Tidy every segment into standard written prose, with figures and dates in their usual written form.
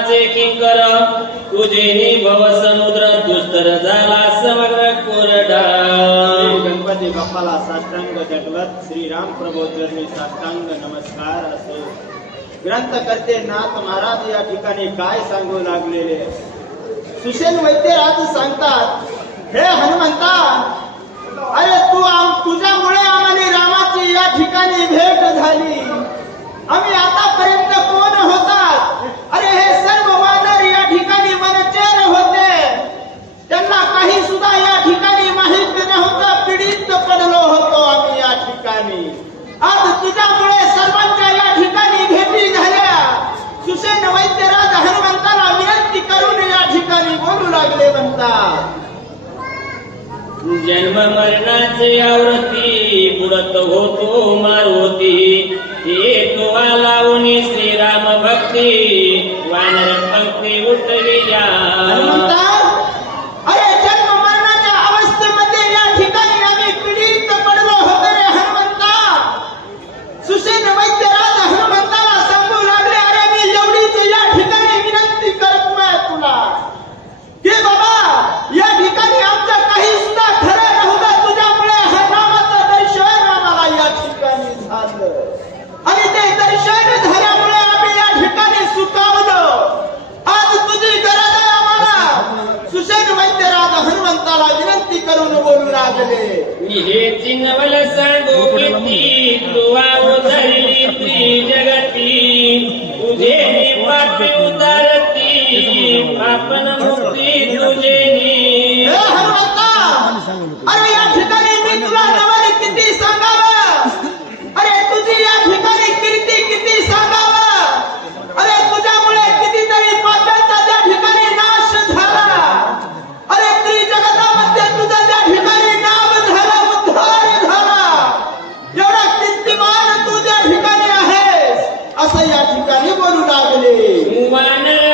वानाचे किंकर तुझे भव समुद्र दुस्तर झाला समग्र कोरडा गणपती बाप्पाला साष्टांग दंडवत श्रीराम प्रभू चरणी साष्टांग नमस्कार असो. ग्रंथकर्ते नाथ महाराज या ठिकाणी काय सांगू लागलेले. सुशेन वैद्य आज सांगतात, हे हनुमंता, अरे तुझ्यामुळे आम्हाला रामाची या ठिकाणी भेट झाली. आम्ही आतापर्यंत कोण होतात? अरे हे सर्व वानर या ठिकाणी वनचर होते. त्यांना काही सुद्धा या ठिकाणी माहित नव्हतं. पीडित पडलो होतो आम्ही या ठिकाणी. आज तुझ्यामुळे सर्वांच्या या ठिकाणी भेटी झाल्या. सुसेन वैद्यराज हनुमंताला विनंती करून या ठिकाणी बोलू लागले. म्हणतात, जन्म मरणाचे आवृत्ती बुडत होतो मारुती. तो लावून श्रीराम भक्ती वानर भक्ती उठविल्या. अरे जन्म मरणाच्या अवस्थेमध्ये या ठिकाणी आम्ही पीडित पडलो होतो रे हनुमंता. सुसेन वैद्यराज हनुमंताला सांगू लागले, अरे मी एवढीच या ठिकाणी विनंती करतोय तुला की बाबा या ठिकाणी आमचं काही सुद्धा खरं नव्हतं. तुझ्यामुळे रामाचं दर्शन आम्हाला या ठिकाणी झालं आणि ते दर्शन झाल्यामुळे आम्ही या ठिकाणी सुखावलो. आज तुझी गरज आहे आम्हाला. सुसेन वैद्यराज हनुमंताला विनंती करून बोलू लागले, हे चिन्हवल सांगू किती तुवा उधळली ती जगती. तुझे पाप उतारती पापन मुक्ती तुझे. हे हनुमंता, अरे या ठिकाणी मी तुला नवल किती सांगावं. अरे तुझी या ठिकाणी कीर्ती किती सांगावं. अरे तुझ्यामुळे कितीतरी पापांचा त्या ठिकाणी नाश झाला. अरे त्रिजगतामध्ये तुझं त्या ठिकाणी नाम झालं, उद्धार झाला. एवढा कीर्तिमान तू त्या ठिकाणी आहेस असं या ठिकाणी बोलू लागले. वानर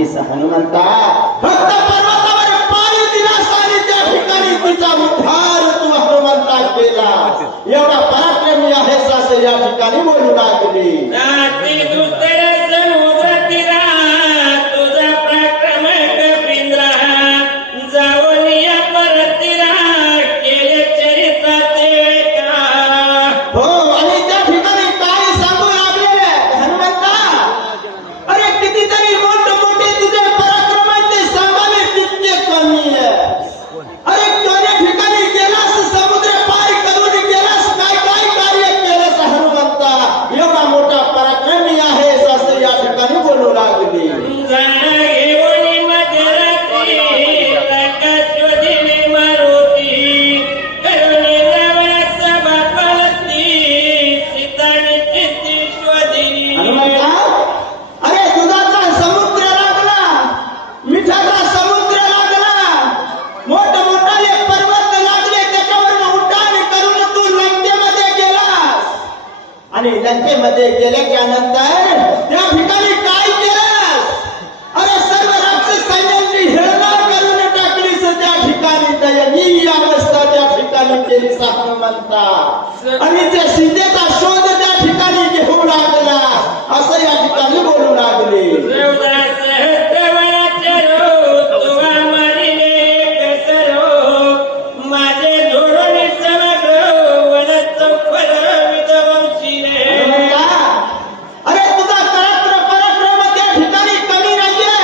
नाहीस हनुमंता. फक्त पर्वतावर पाय दिलास आणि त्या ठिकाणी तिचा उद्धार तू हनुमंता केला. एवढा पराक्रमी आहेस असं या ठिकाणी बोलू लागली. नाती दुसऱ्या समुद्र तीरा तुझा पराक्रम कपिंद्रा जाऊन या परतीरा केले चरिताचे का. हो आणि त्या ठिकाणी काय सांगू लागले हनुमंता. अरे कितीतरी मोठे तुझे पराक्रम आहेत ते सांगावे तितके कमी आहे. अरे कोण्या ठिकाणी गेलास समुद्र पार करून गेलास काय काय कार्य केलंस हनुमंता. एवढा मोठा पराक्रमी आहेस असं या ठिकाणी बोलू लागली. जाणा घेऊन मध्यरात्री लंका शोधिली मारुती करुणी रावणा सभा पळती सीताने चित्ती शोधिली. हनुमंता अरे दुधाचा समुद्र लागला, मिठाचा समुद्र लागला, मोठमोठाले पर्वत लागले, त्याच्यावर उड्डाण करून तू लंकेमध्ये गेलास. आणि लंकेमध्ये गेल्यानंतर त्या ठिकाणी काय केलंस. अरे सर्व राक्षस सैन्यांची हेळना करून टाकलीस. त्या ठिकाणी दयनीय अवस्था त्या ठिकाणी केलीस हनुमंता. आणि त्या सीतेचा शोध त्या ठिकाणी घेऊ लागला असं या ठिकाणी बोलू लागले. रौदा सहस्रवनाचे रो तुवा मारिले कसरो माझे धोरण समग्र वन चौफर विध्वंसीने. हनुमंता अरे तुझा पराक्रम त्या ठिकाणी कमी नाहीये.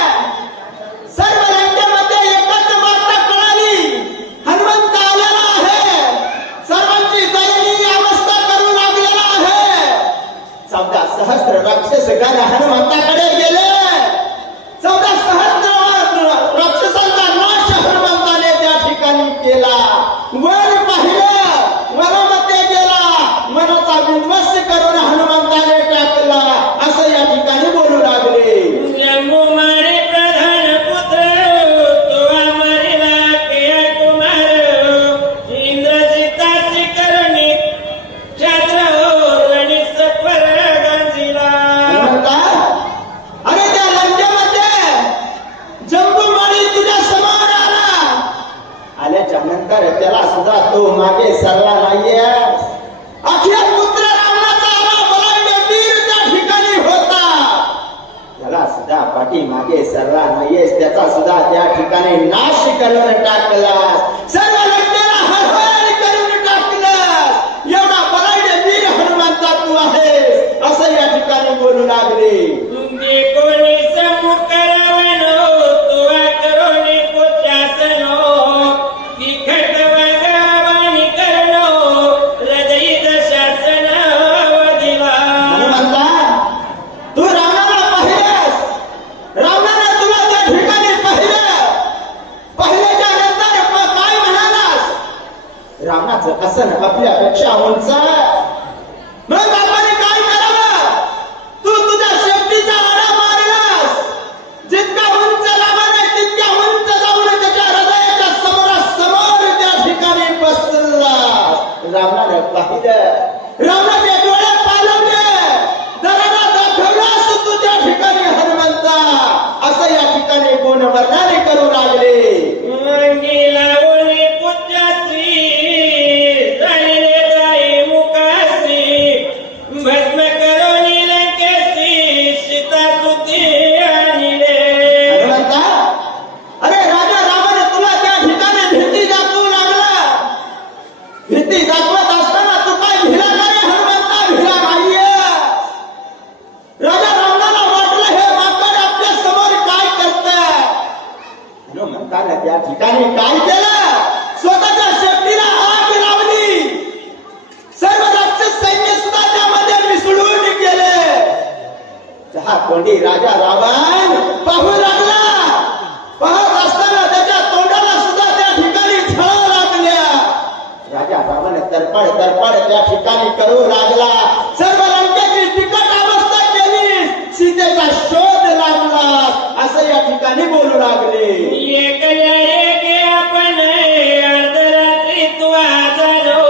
सर्व लंकेमध्ये एकच वार्ता कळाली हनुमंत आलेला आहे. सर्वांची दयनीय अवस्था करू लागलेला आहे. 14 सहस्त्र राक्षस गण हनुमंताकडे गेले. 14 सहस्त्र राक्षसांचा नाश हनुमंताने त्या ठिकाणी केला. वन पाहिलं, वनामध्ये गेला, वनाचा विध्वंस करून हनुमंताने टाकला असं या ठिकाणी बोलू लागले. जम्मू मारे प्रधान पुत्र तुवा मारिला केया कुमार इंद्रजितासी करणी छात्र रणी सफर गांजीला. हनुमंता अरे त्या लंकेमध्ये जंबूमाळी तुझ्या समोर आला. आल्याच्या नंतर त्याला सुद्धा तो मागे सरला नाहीये. अखेर पुत्र रावणाचा आला बलाढ्य वीर त्या ठिकाणी होता. त्याला सुद्धा पाठी मागे सरला नाहीयेस. त्याचा सुद्धा त्या ठिकाणी नाश करून टाकला. सर्व लंकेला हरहर करून टाकलं. एवढा बलाढ्य वीर हनुमंता तू आहेस असं या ठिकाणी बोलू लागले. तुमचे कोणी सम्मुख रावणो तुवा करोनी पुत्रासनो तिखट वाणी करणो हृदयीत शासन वदिला. हनुमंता तू रावणाला पाहिलंस. रावणाने तुला त्या ठिकाणी पाहिलं. पाहिल्याच्या नंतर काय म्हणालास. रावणाचं असन आपल्यापेक्षा उंच. मग आपण काय करावं. तू तुझ्या शेपटीचा आडा मारलास. जितका उंच रावण आहे तितक्या उंच जाऊन त्याच्या हृदयाच्या समोरासमोर त्या ठिकाणी बसलास. रावणाने पाहिलं. रावणाचे डोळे पालवले. दराला दाखवलास तू त्या ठिकाणी हनुमंता असं या ठिकाणी गुण वर्णन करू लागले. अंगीला ओळी पुत्रासी जाईले जाई मुखासी भस्म करोनी लंकेसी सीता सुती आणिले. हनुमंता अरे राजा रावण तुला त्या ठिकाणी भीती दाखवू लागला. भीती दाखवत असताना तू काय भिला नाही हनुमंता. भिला नाहीये. राजा रावणाला वाटलं हे माकड आपल्या समोर काय करतंय. हनुमंताने त्या ठिकाणी काय केलं. स्वतःच्या शेपटीला आग लावली. सर्व राक्षस सैन्य सुद्धा त्यामध्ये मिसळून गेले. चहा कोंडी राजा रावण पाहू लागला. पाहत असताना त्याच्या तोंडाला सुद्धा त्या ठिकाणी झळा लागल्या. राजा रावण तरपड त्या ठिकाणी करू लागला. सर्व लंकेची बिकट अवस्था केली. सीतेचा शोध लागला असं या ठिकाणी बोलू लागले. एकल्या एके आपण अर्धरात्री तू आजारो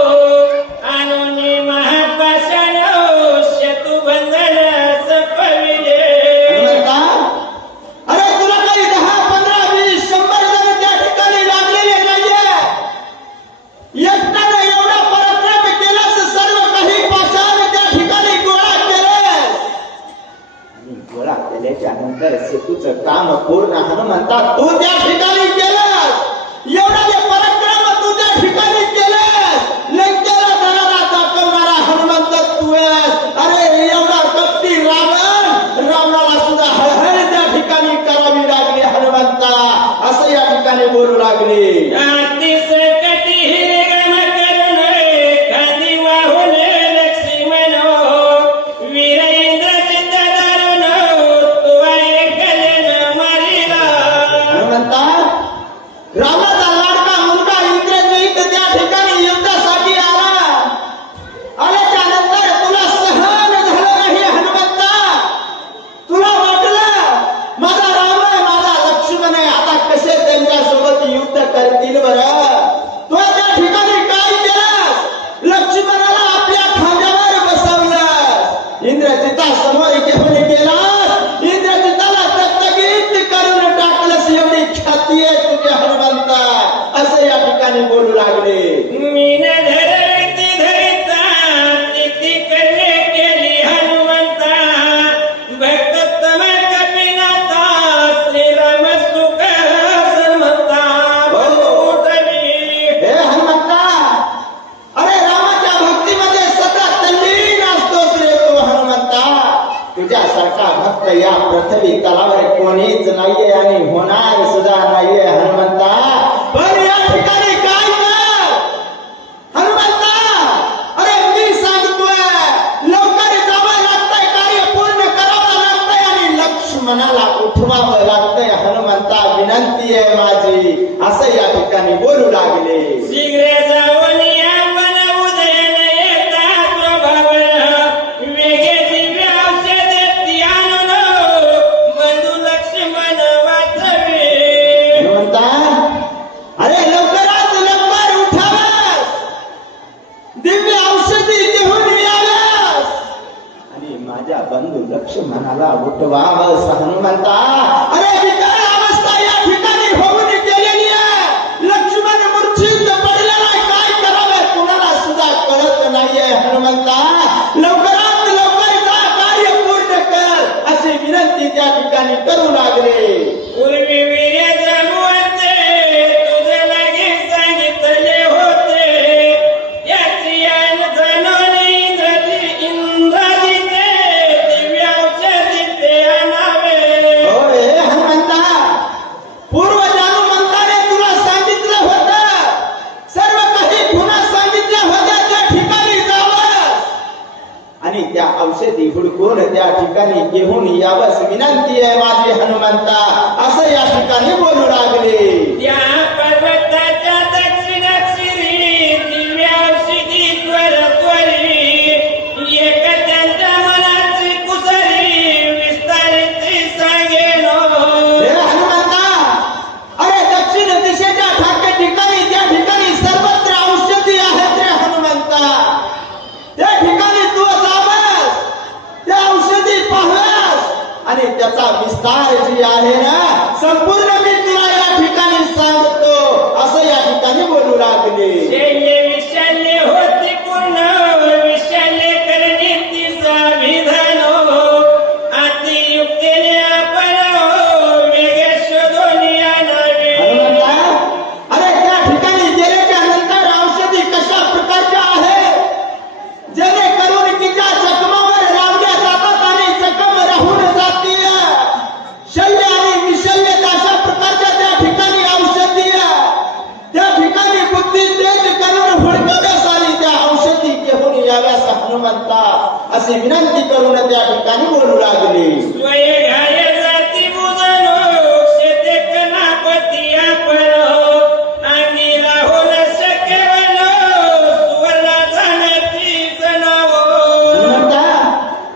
आणून महापाषाण शतुबंधन सपविले. हनुमंता अरे तुला हनुमंता तू त्या ठिकाणी केलंस, एवढा जे पराक्रम तू त्या ठिकाणी केलंस, लंकेला धराला दाखवणारा हनुमंत तू आहेस. अरे एवढा कपटी रावणाला सुद्धा हळहळ त्या ठिकाणी करावी लागली हनुमंता, असं या ठिकाणी बोलू लागले. रावणाचा लाडका मुलगा इंद्रजित त्या ठिकाणी युद्धासाठी आला. आल्याच्या नंतर तुला सहन झालं नाही हनुमंता. तुला वाटलं माझा राम आहे, माझा लक्ष्मण आहे, आता कसे त्यांच्या सोबत युद्ध करतील बरं. तो त्या ठिकाणी काय केलं, लक्ष्मणाला आपल्या खांद्यावर बसवलं, इंद्रजिता समोर घेऊन गेला, इंद्रजिताला दत्तगीत करून टाकलंस. एवढी ख्याती आहे तुझ्या हनुमंता, असं या ठिकाणी बोलू लागले. तुझ्यासारखा भक्त या पृथ्वी तलावर कोणीच नाहीये आणि होणार सुद्धा नाहीये हनुमंता. पण या ठिकाणी काय कर हनुमंता, अरे मी सांगतोय लवकर जावं लागतंय, कार्य पूर्ण करावं लागतंय आणि लक्ष्मणाला उठवावं लागतंय हनुमंता, विनंती आहे माझी, असं या ठिकाणी बोलू लागले. बंधू लक्ष्मणाला उठवावं हनुमंता. अरे विकट अवस्था या ठिकाणी होऊन गेलेली आहे, लक्ष्मण मूर्छित पडलेला आहे, काय करावं कुणाला सुद्धा कळत नाहीये हनुमंता. लवकरात लवकर जा, कार्य पूर्ण कर, अशी विनंती त्या ठिकाणी करू लागले. पूर्वी वीर्य जमवते तुझे लगे सांगितले होते, याची यान धनोनी इंद्रजिते दिव्य औषधी ते आणावे. होय हनुमंता, पूर्व हनुमंताने तुला सांगितलं होतं, सर्व काही पुन्हा सांगितल्या होत्या, त्या ठिकाणी जावं आणि त्या औषधी हुडकून त्या ठिकाणी घेऊन यावंस, विनंती आहे माझी हनुमंता, असं या ठिकाणी बोलू लागले. त्या पर्वताच्या दक्षिणाक्षरी दिव्य औषधी त्वरी, एक त्यांच्या मनाची कुसरी विस्तारित सांगेन. हे हनुमंता, अरे दक्षिण दिशेच्या ठिकाणी त्या ठिकाणी सर्वत्र औषधी आहेत रे हनुमंता. त्या ठिकाणी तू जावस, त्या औषधी पाहावस आणि त्याचा विस्तार जी आहे ना संपूर्ण मी तुला या ठिकाणी सांगतो, असं या ठिकाणी बोलू लागले. शल्य विशल्य होती पूर्ण, विशल्य करणे तिचा विधान, अतियुक्तीने आपण वेगळे शोधून आणावे. हनुमंता, अरे त्या ठिकाणी गेल्याच्या नंतर औषधी कशा प्रकारच्या आहेत, जेणेकरून तिच्या जखमावर लावल्या जातात आणि जखम राहून जाते. शल्य आणि विशल्य अशा प्रकारच्या त्या ठिकाणी औषधी त्या ठिकाणी बुद्धी तेज करून हुडकव्यास आणि त्या औषधी घेऊन याव्यास हनुमंता, अशी विनंती करून त्या ठिकाणी बोलू लागले. स्वये घाय जाती बुजनो, शेते कनापती आपण, आणि राहुल शक्य सुवर्ण जाण्याची जनाव. हनुमंता,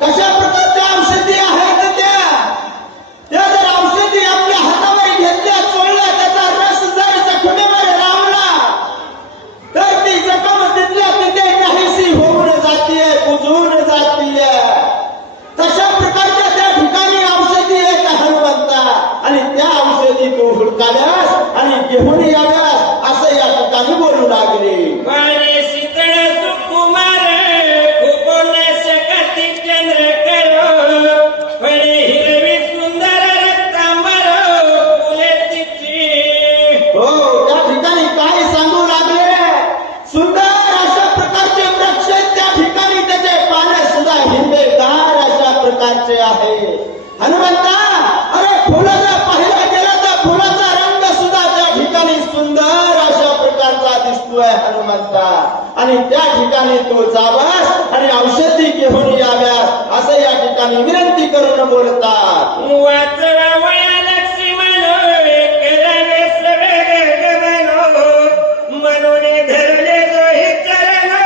कशा प्रकारच्या औषधी आहेत त्या जर औषधी आपल्या हातावर घेतल्या, चोळल्या, त्याचा रस जर जखमेवर लावला तर ती जखम तिथल्या तिथे काहीशी होऊन जातीये, कुजून जातीये. तशा प्रकारच्या त्या ठिकाणी औषधी आहेत हनुमंता, आणि त्या औषधी तू हुडकाव्यास आणि घेऊन याव्यास, असं या ठिकाणी बोलू लागले. वाणे शीतळ सुकुमार, खुपवून शकती चंद्र करो, फळे हिरवी सुंदर रक्तांबर, मागतोय हनुमंता, आणि त्या ठिकाणी तू जावास आणि औषधी घेऊन याव्यास असं या ठिकाणी विनंती करून बोलतात. वाचवावया लक्ष्मणो करावे सगळे गमनो, मनोने धरले दोही चरणो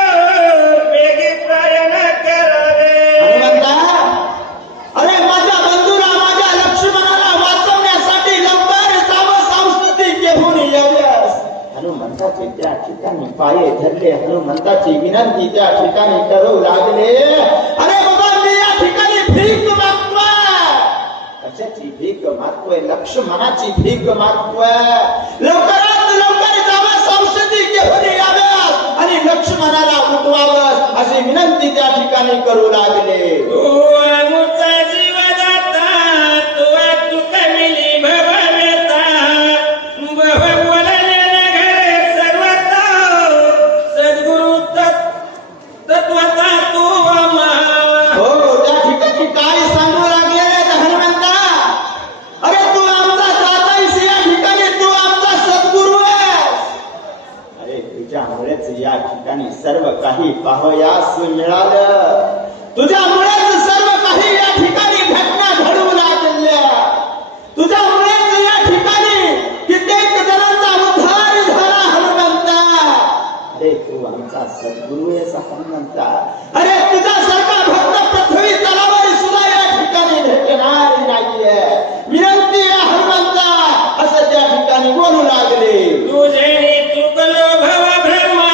वेगी प्रायण करावे. हनुमंता, अरे माझ्या बंधूला माझ्या लक्ष्मणाला वाचवण्यासाठी लवकर जावं, औषधी घेऊन याव्यास. हनुमंताचे त्या ठिकाणी पाये धरले, हनुमंताची विनंती त्या ठिकाणी करू लागले. अरे बाबा, मी या ठिकाणी भीक मागतोय. कशाची भीक मागतोय? लक्ष्मणाची भीक मागतोय. लवकरात लवकर जावं, औषधी घेऊन याव्यास आणि लक्ष्मणाला उठवावं अशी विनंती त्या ठिकाणी करू लागले. मुचा जीवदाता तुवा चुकविली भवव्यता, बहु बोलले घरे सर्वता, सद्गुरु तत्वता तू अमा. हो, त्या ठिकाणी काय सांगू लागलेले हनुमंता? अरे तू आमचा दाताईस, या ठिकाणी तू आमचा सद्गुरु आहेस. अरे तुझ्यामुळेच या ठिकाणी सर्व काही पाहावयास मिळालं. तुझ्यामुळेच सर्व काही या ठिकाणी घटना घडवू लागल्या. तुझ्यामुळेच या ठिकाणी कित्येक जणांचा उद्धार झाला हनुमंता. अरे तू आमचा सद्गुरु आहेस हनुमंता. अरे तुझ्यासारखा भक्त पृथ्वी तलावर सुद्धा या ठिकाणी भेटणार नाहीये. विनंती आहे हनुमंता असं त्या ठिकाणी बोलू लागले. तुझे चुकलो भव ब्रह्मा,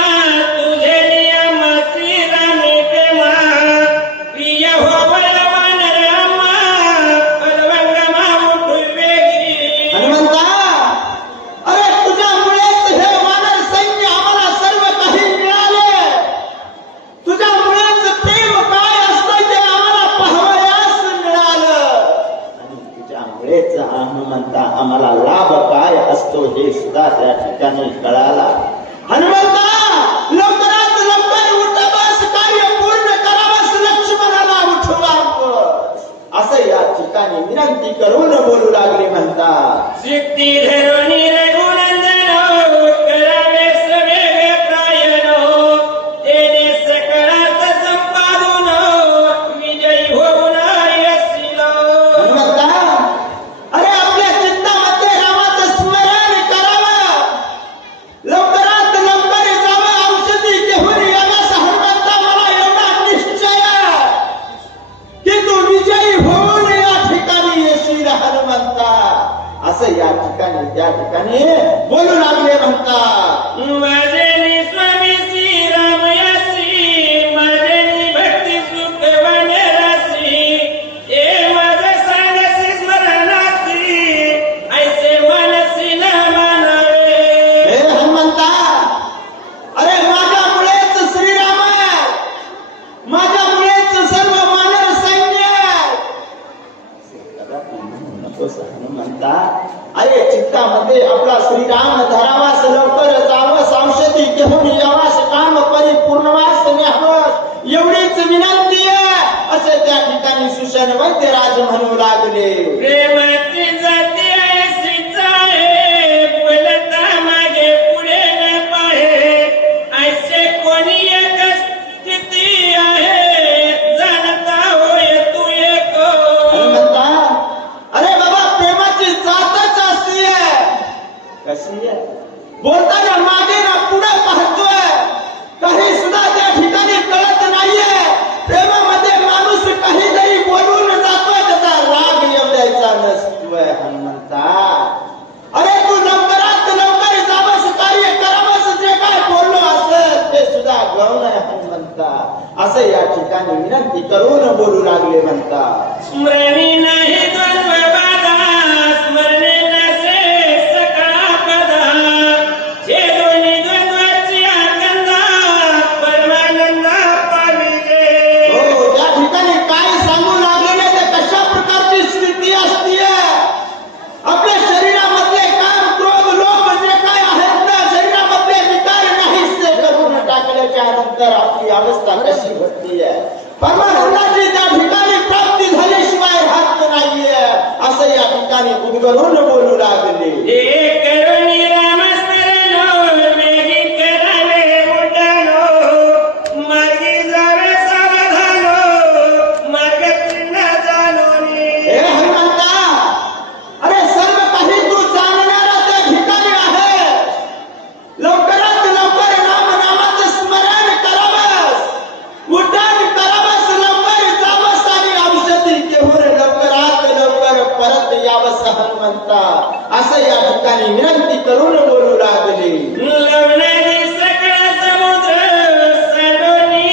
तुझे नियम श्रीरामे प्रेमा, प्रिय हो बलवान रामा, बलवंगमा उठू वेगी. हनुमंता, अरे तुझ्यामुळेच हे वानर सैन्य आम्हाला सर्व काही मिळाले. तुझ्यामुळेच प्रेम काय असतं ते आम्हाला पाहावयास मिळालं. आणि तुझ्यामुळेच हनुमंता आम्हाला लाभ काय असतो हे सुद्धा त्या ठिकाणी कळाला. हनुमंता, लवकरात लवकर उठवास, कार्य पूर्ण करावंस, लक्ष्मणाला उठवावंस असं या ठिकाणी विनंती करून बोलू लागले म्हणतात. सिद्धी धरुणी रघुनंदनो, करावे सगळे प्रायनो, तेने सकळात संपादून विजयी होऊन यशिलो. हनुमंता, अरे आपल्या चित्तामध्ये रामाचं स्मरण करावं, लवकरात लवकर जावं, औषधी घेऊन यावंस. हनुमंता, मला एवढा निश्चय आहे की तू विजयी होऊन या ठिकाणी येशील हनुमंता असं या ठिकाणी त्या ठिकाणी बोलू लागले म्हणतात. माझे स्वामी श्रीराम यसी, माझे भक्ती सुख वनरासी, हे माझे सांगसी स्मरणासी, ऐसे मनसी न मानावे. हे हनुमंता, अरे माझ्यामुळेच श्रीराम आहे, माझ्यामुळेच सर्व वानर सैन्य आहे. कदापि म्हणू नकोस हनुमंता. अरे चित्तामध्ये आपला श्रीराम धरावास, लवकर जावस, औषधी घेऊन यावास, काम परिपूर्णवास न्यावस एवढीच विनंती आहे असे त्या ठिकाणी सुशन वैद्यराज म्हणू लागले. प्रेमाची जाती ऐसीच आहे, बोलता मागे पुढे न पाहे, ऐसे कोणी एक स्थिती आहे, जाणता होय तू एक. हनुमंता, अरे बाबा, प्रेमाची जातच अशी आहे. कशी आहे? बोलताना मागे ना पुढे पाहतोय, काही सुद्धा त्या ठिकाणी कळत नाहीये. प्रेमामध्ये माणूस काहीतरी बोलून जातोय, त्याचा राग एवढायचा नसतोय हनुमंता. अरे तू लवकरात लवकर जावंस, कार्य करावंस, जे काय बोललो असेल ते सुद्धा गौण आहे हनुमंता असं या ठिकाणी विनंती करून बोलू लागले म्हणतात. स्मरणी नाही द्वंद्व बाधा, स्मरणे नसे सकळा पदा, जे दोन्ही द्वंद्वाची आकंदा, परमानंदा पाविले. हो, त्या ठिकाणी काय सांगू लागलेले ते कशा प्रकारची स्थिती असते. आपल्या शरीरामधले काम, क्रोध, लोभ जे काय आहेत ना, शरीरामधले विकार नाहीसे करून टाकल्याच्या नंतर आपली अवस्था कशी घडतीये. परमानंदाची त्या ठिकाणी प्राप्ती झाल्याशिवाय राहत नाहीये असं या ठिकाणी उद्गरून बोलू लागले. हे करुणी रामस्मरण, वेगी करावे असं या ठिकाणी विनंती करून बोलू लागले. लवणाने सकळ समुद्र सांडोनी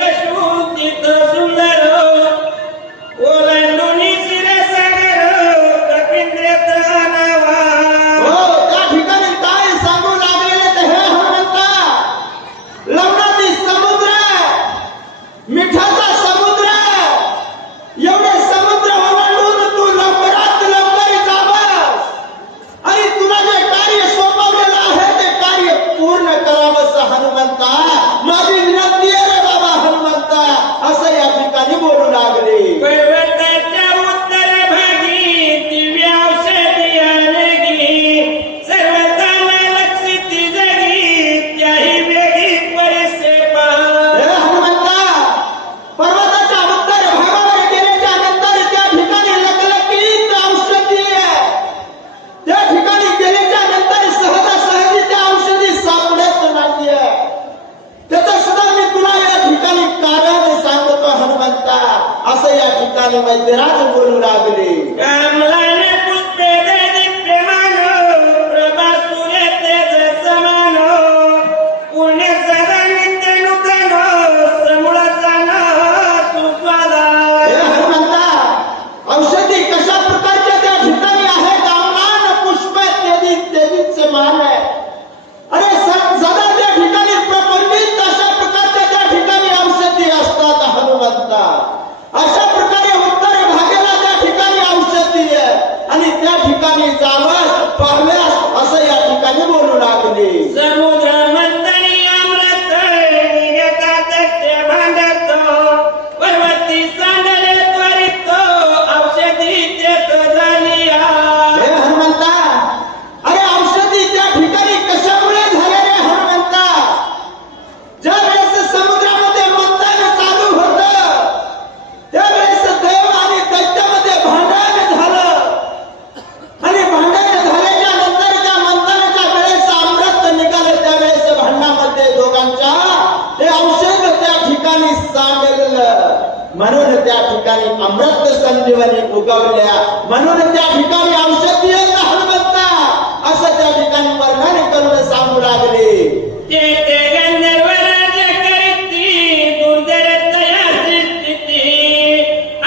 कशू तिथं सुंदर ओलांडूनी क्षीरसागर कपिंद्रेत आणावा. हो, त्या ठिकाणी काय सांगू लागलेले ते हे हनुमंता, लवणाची समुद्र, मिठाचा समुद्र, एवढे समुद्र ओलांडून तू लवकरात लवकर जावं आणि तुला जे कार्य सोपवलेलं आहे ते कार्य पूर्ण करावंस हनुमंता. माझी विनंती आहे रे बाबा हनुमंता, असं या ठिकाणी बोलू लागले. पर्वताच्या उत्तर भागी दिव्य औषधी आणगी सर्वताना लक्षित जगी त्याही वेगी परिसे हे हनुमंता, पर्वताच्या उत्तर भागावर गेल्याच्या नंतर त्या ठिकाणी लखलखीत औषधी आहे. त्या ठिकाणी गेल्याच्या नंतर सहजासहजी त्या औषधी सापडत नाहीये. त्याचं सुद्धा मी तुला या ठिकाणी कारण सांगतो हनुमंता, असं या ठिकाणी वैद्यराज बोलू लागले. कमलाने पुष्पे दिप्यमानो प्रभा सूर्य तेज समानो पुण्य सदा नित्य नूतनो समूळाचा न सुस्वादा. हे हनुमंता, औषधी कशा प्रकारच्या त्या ठिकाणी आहेत? अम्लान पुष्प तेजीचे मान आहे. अरे सदा त्या ठिकाणी प्रफुल्लित अशा प्रकारच्या त्या ठिकाणी औषधी असतात हनुमंता. अशा प्रकारे उत्तर भागाला त्या ठिकाणी औषधी आहे आणि त्या ठिकाणी जावं पाहल्यास असं या ठिकाणी बोलू लागले. समुद्र मंथनी अमृत निघतात ते भांडत पर्वती सांडले त्वरित औषधी चेत झालिया. हे हनुमंता, अरे औषधी त्या ठिकाणी कशामुळे झाले रे हनुमंता? ज्या वेळेस समुद्रामध्ये मंथन चालू होतं त्यावेळेस देव आणि दैत्यामध्ये भांडण झालं आणि भांडण झाल्याच्या नंतर त्या मंथनाच्या वेळेस अमृत निघालं. त्यावेळेस भांडणामध्ये दोघांच्या ते औषध त्या ठिकाणी सांडलं, म्हणून त्या ठिकाणी अमृत संजीवनी उगवल्या, म्हणून त्या ठिकाणी औषधी हनुमंता असं त्या ठिकाणी वर्णन करून सांगू लागले. ते गंधर्व राज करीती दुर्धर तयाची स्थिती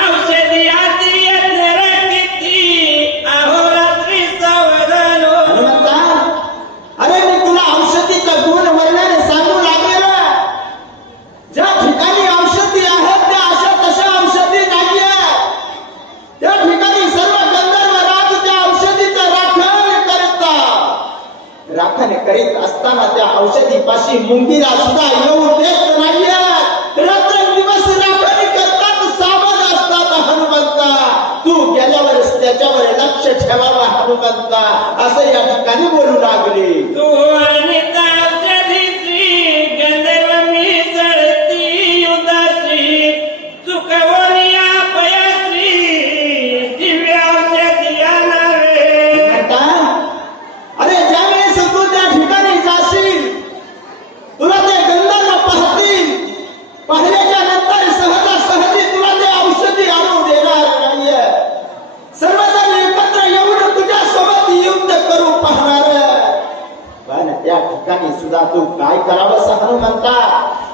औषधी आधी यज्ञ रकिती अहोरात्री सावधानो. हनुमंता, अरे मी तुला औषधीचं गुण वर्णन सांगू लागलेलं. ज्या ठिकाणी औषधी आहेत त्या अशा तशा औषधी नाही आहेत. त्या ठिकाणी सर्व गंधर्व राज त्या औषधीचं राखण करीत असताना त्या औषधीपाशी मुंगीला सुद्धा येऊ देत नाहीये. रात्रंदिवस राखण करतात, सावध असतात हनुमंता. तू गेल्यावरच त्याच्यावर लक्ष ठेवावा हनुमंता, असं या ठिकाणी बोलू लागले. तू आणि औषधीची गंधर्व मी चढती उदासी चुकवणी अपयशी दिव्य औषधी आणावे. हनुमंता, अरे ज्यावेळेस तू त्या ठिकाणी जाशील तुला ते गंधर्व पाहतील, पाहिल्याच्या नंतर सहजासहजी तुला ते औषधी आणून देणार नाहीये. सर्वजण एकत्र येऊन तुझ्या सोबत युद्ध करू पाहणार. पण त्या ठिकाणी सुद्धा तू काय करावंस हनुमंता?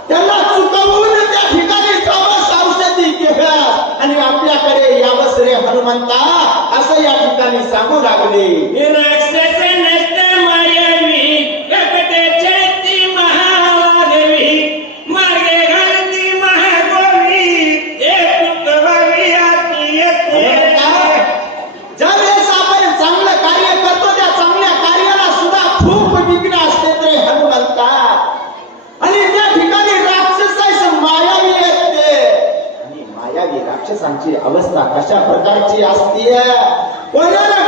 त्याला चुकवून त्या ठिकाणी जावंस, औषधी घ्यास आणि आपल्याकडे यावंस रे हनुमंता, असं या ठिकाणी सांगू लागले. राक्षस नष्ट मायावी कपटे चैती महावागवी मार्गे घालती महागोवी एक चुकवावी आती येते. ज्यावेळेस आपण चांगलं कार्य करतो त्या चांगल्या कार्याला सुद्धा खूप विघ्न असते रे हनुमंता. आणि त्या ठिकाणी राक्षस मायावी असते आणि मायावी राक्षसांची अवस्था कशा प्रकारची असते? कोणाला